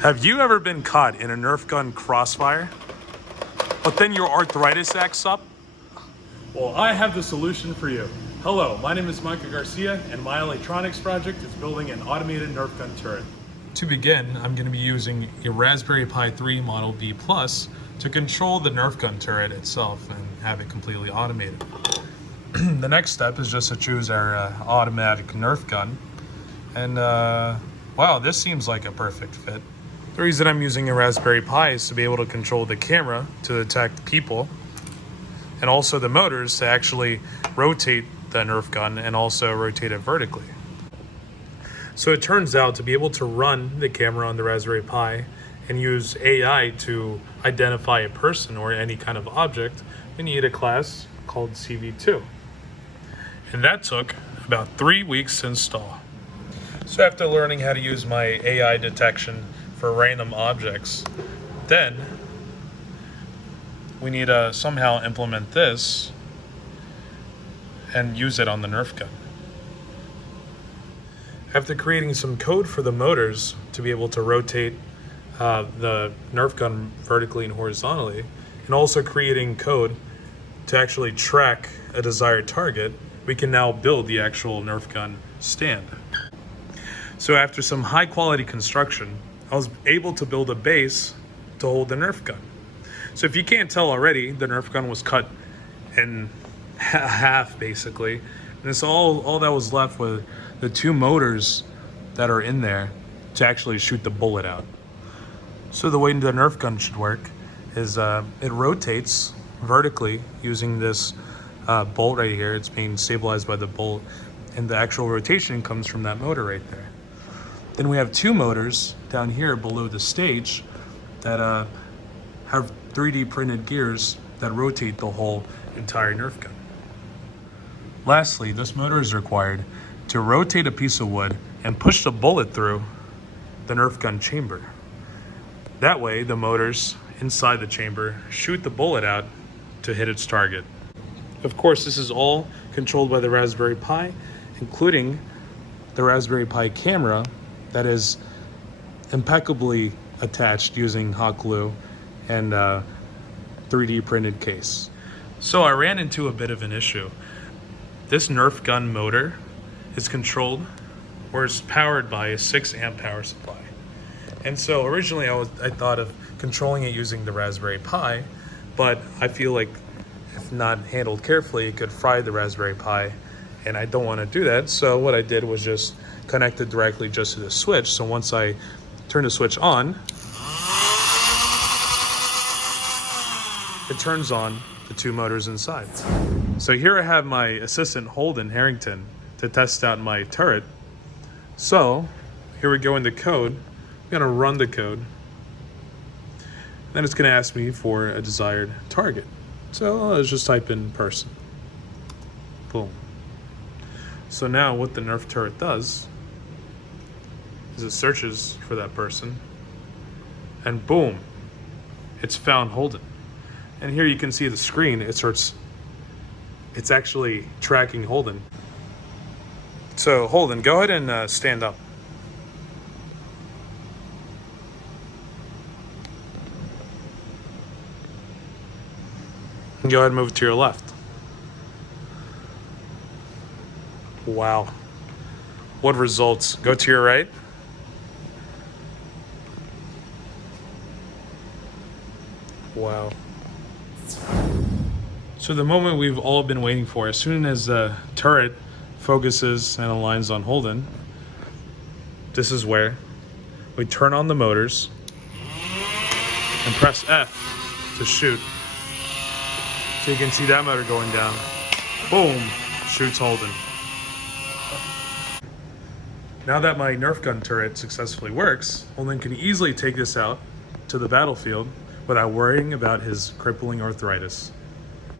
Have you ever been caught in a Nerf gun crossfire, but then your arthritis acts up? Well, I have the solution for you. Hello, my name is Garcia, and my electronics project is building an automated Nerf gun turret. To begin, I'm going to be using a Raspberry Pi 3 Model B Plus to control the Nerf gun turret itself and have it completely automated. The next step is just to choose our automatic Nerf gun. And wow, this seems like a perfect fit. The reason I'm using a Raspberry Pi is to be able to control the camera to detect people, and also the motors to actually rotate the Nerf gun and also rotate it vertically. So it turns out to be able to run the camera on the Raspberry Pi and use AI to identify a person or any kind of object, we need a class called CV2. And that took about 3 weeks to install. So after learning how to use my AI detection for random objects, then we need to somehow implement this and use it on the Nerf gun. After creating some code for the motors to be able to rotate the Nerf gun vertically and horizontally, and also creating code to actually track a desired target, we can now build the actual Nerf gun stand. So after some high quality construction, I was able to build a base to hold the Nerf gun. So if you can't tell already, the Nerf gun was cut in half basically. And it's all that was left with the two motors that are in there to actually shoot the bullet out. So the way the Nerf gun should work is it rotates vertically using this bolt right here. It's being stabilized by the bolt, and the actual rotation comes from that motor right there. Then we have two motors down here below the stage that have 3D printed gears that rotate the whole entire Nerf gun. Lastly, this motor is required to rotate a piece of wood and push the bullet through the Nerf gun chamber. That way, the motors inside the chamber shoot the bullet out to hit its target. Of course, this is all controlled by the Raspberry Pi, including the Raspberry Pi camera that is impeccably attached using hot glue and 3D printed case. So I ran into a bit of an issue. This Nerf gun motor is controlled or is powered by a 6 amp power supply. And so originally I thought of controlling it using the Raspberry Pi, but I feel like if not handled carefully, it could fry the Raspberry Pi, and I don't want to do that. So what I did was just connect it directly just to the switch. So once I turn the switch on, it turns on the two motors inside. So here I have my assistant Holden Harrington to test out my turret. So here we go in the code. I'm gonna run the code. Then it's gonna ask me for a desired target. So let's just type in person. Boom. So now what the Nerf turret does is it searches for that person, and boom, it's found Holden. And here you can see the screen, it's actually tracking Holden. So Holden, go ahead and stand up. And go ahead and move to your left. Wow. What results? Go to your right. Wow. So the moment we've all been waiting for, as soon as the turret focuses and aligns on Holden, this is where we turn on the motors and press F to shoot. So you can see that motor going down. Boom, shoots Holden. Now that my Nerf gun turret successfully works, Holden can easily take this out to the battlefield without worrying about his crippling arthritis.